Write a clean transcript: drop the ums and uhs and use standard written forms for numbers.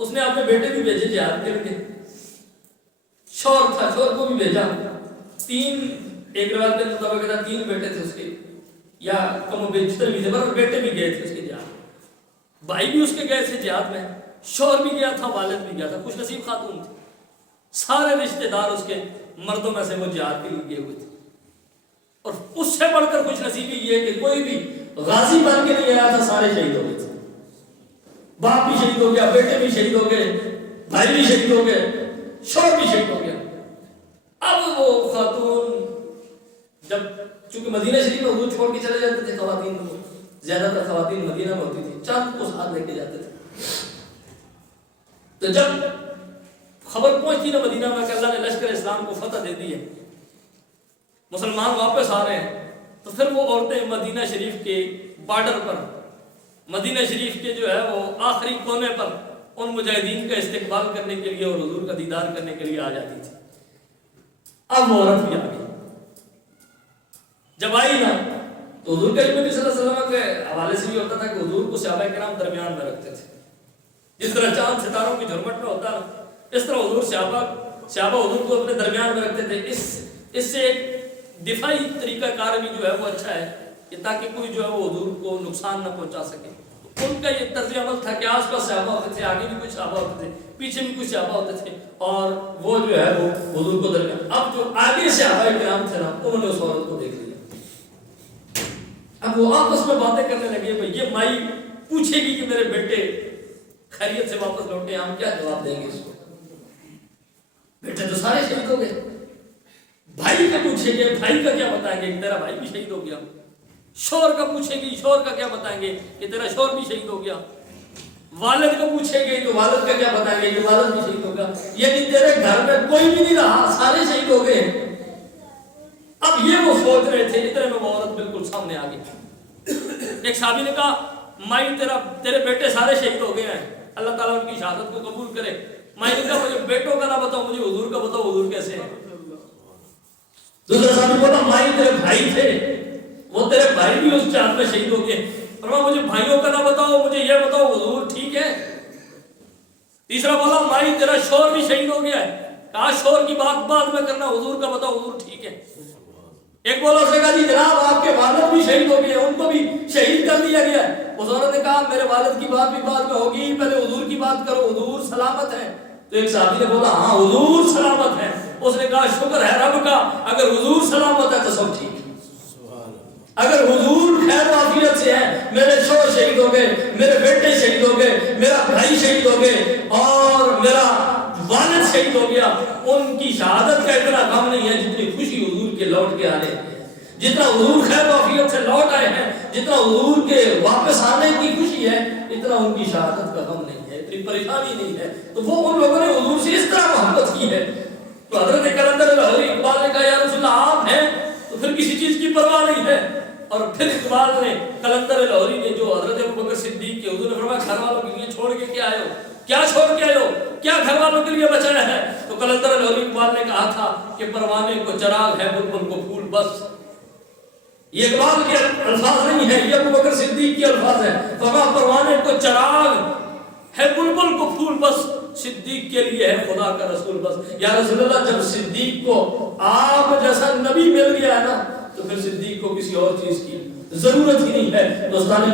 اس نے اپنے بیٹے بھی بھیجے جہاد کے لیے، شور تھا، شور کو بھی بھیجا، ایک روایت کے مطابق کہتا 3 بیٹے تھے اس کے، یا کم و بیش جتنے بھی تھے، پر بیٹے بھی گئے تھے اس کے جہاد، بھائی بھی اس کے گئے تھے جہاد میں، شوہر بھی گیا تھا، والد بھی گیا تھا، خوش نصیب خاتون تھی، سارے رشتہ دار اس کے مردوں میں سے وہ جہاد کے لیے گئے ہوئے تھے۔ اور اس سے بڑھ کر خوش نصیبی یہ کہ کوئی بھی غازی بن کے نہیں آیا تھا، سارے شہید ہو گئے تھے، باپ بھی شہید ہو گیا، بیٹے بھی شہید ہو گئے، بھائی بھی شہید ہو گئے، شوہر بھی شہید ہو گیا۔ اب وہ خاتون جب چونکہ مدینہ شریف میں حضور چھوڑ کے چلے جاتے تھے، خواتین کو زیادہ تر خواتین مدینہ میں ہوتی تھی، چاند کو ساتھ لے کے جاتے تھے، تو جب خبر پہنچتی نا مدینہ میں کہ اللہ نے لشکر اسلام کو فتح دے دی ہے، مسلمان واپس آ رہے ہیں، تو پھر وہ عورتیں مدینہ شریف کے بارڈر پر، مدینہ شریف کے جو ہے وہ آخری کونے پر ان مجاہدین کا استقبال کرنے کے لیے اور حضور کا دیدار کرنے کے لیے آ جاتی تھی۔ اب وہ عورت بھی آ گئی، جب آئی نا تو حضور کے نبی صلی اللہ علیہ وسلم کے حوالے سے یہ ہوتا تھا کہ حضور کو صحابہ کرام درمیان میں رکھتے تھے، جس طرح چاند ستاروں کی جھرمٹ میں ہوتا ہے اس طرح حضور صحابہ حضور کو اپنے درمیان میں رکھتے تھے۔ اس سے ایک دفاعی طریقہ کار بھی جو ہے وہ اچھا ہے کہ تاکہ کوئی جو ہے وہ حضور کو نقصان نہ پہنچا سکے۔ ان کا یہ طرز عمل تھا کہ آس پاس صحابہ ہوتے تھے، آگے بھی کچھ صحابہ ہوتے تھے، پیچھے بھی کچھ صحابہ ہوتے تھے، اور وہ جو ہے وہ حضور کو درمیان۔ اب جو آگے صحابہ کرام تھے نا انہوں نے اس عورت کو دیکھ لیا، اب وہ آپس میں باتیں کرنے لگے، بھائی یہ مائی پوچھے گی کہ میرے بیٹے خیریت سے واپس لوٹے، ہم کیا جواب دیں گے اس کو؟ بیٹے تو سارے شہید ہو گئے، بھائی کا پوچھیں گے، بھائی کا کیا بتائیں گے کہ تیرا بھائی بھی شہید ہو گیا، شوہر کا پوچھیں گے، شوہر کا کیا بتائیں گے کہ تیرا شوہر بھی شہید ہو گیا، والد کا پوچھیں گے تو والد کا کیا بتائیں گے کہ والد بھی شہید ہو گیا، یعنی تیرے گھر میں کوئی بھی نہیں رہا، سارے شہید ہو گئے۔ اب یہ وہ سوچ رہے تھے، اتنے میں وہ عورت بالکل سامنے آ گئی۔ ایک صحابی نے کہا مائی تیرے بیٹے سارے شہید ہو گئے ہیں، اللہ تعالیٰ ان کی شہادت کو قبول کرے۔ مائی نے کہا مجھے بیٹوں کا نہ بتاؤ، مجھے حضور کا بتاؤ، حضور کیسے ہیں؟ دوسرا صحابی بولا مائی تیرے بھائی تھے، وہ تیرے بھائی بھی اس جہاد میں شہید ہو گئے، فرمایا مجھے بھائیوں کا نہ بتاؤ، مجھے یہ بتاؤ حضور ٹھیک ہے؟ تیسرا بولا مائی تیرا شوہر بھی شہید ہو گیا ہے، کہا شوہر کی بات بعد میں کرنا، حضور کا بتاؤ، حضور ٹھیک ہے؟ ایک بولا اس نے کہا جی جناب آپ کے والد بھی شہید ہو گئے، ان کو بھی شہید کر دیا گیا ہے۔ اس عورت نے کہا میرے والد کی بات بھی بعد میں ہوگی، پہلے حضور کی بات کرو، حضور سلامت ہے۔ تو ایک صحابی نے بولا ہاں حضور سلامت ہے۔ اس نے کہا شکر ہے رب کا، اگر حضور سلامت ہے تو سب ٹھیک ہے، اگر حضور خیر و عافیت سے ہے، میرے شوہر شہید ہو گئے، میرے بیٹے شہید ہو گئے، میرا بھائی شہید ہو گئے اور میرا والد شہید ہو گیا، ان کی شہادت کا اتنا غم نہیں ہے جتنی خوشی حضور کے لوٹ کے آنے، جتنا حضور خیر و عافیت سے لوٹ آئے ہیں، جتنا حضور کے واپس آنے کی خوشی ہے، اتنا ان کی شہادت کا غم نہیں ہے، اتنی پریشانی نہیں ہے۔ تو وہ ان لوگوں نے حضور سے اس طرح محبت کی ہے۔ تو حضرت کلندر لاہوری اقبال نے کہا یا رسول اللہ آپ ہیں تو پھر کسی چیز کی پرواہ نہیں ہے۔ اور پھر اقبال نے کلندر لاہوری نے جو حضرت ابوبکر صدیق کے حضور نے فرمایا گھر والوں کے لیے چھوڑ کے کیا آئے ہو، کیا چھوڑ کے آئے ہو، کیا گھر والوں کے لیے بچایا ہے؟ تو کلندر لاہوری اقبال نے کہا تھا کہ پروانے کو چراغ ہے بلبل کو پھول بس۔ یہ اقبال کے الفاظ نہیں ہے، یہ ابوبکر صدیق کے الفاظ ہیں۔ فرمایا پروانے کو چراغ ہے بلبل کو پھول بس، صدیق کے لیے ہے خدا کا رسول بس۔ یا رسول اللہ جب صدیق کو آپ جیسا نبی مل گیا ہے نا تو پھر صدیق کو کسی اور چیز کی ضرورت ہی نہیں ہے۔ دوستان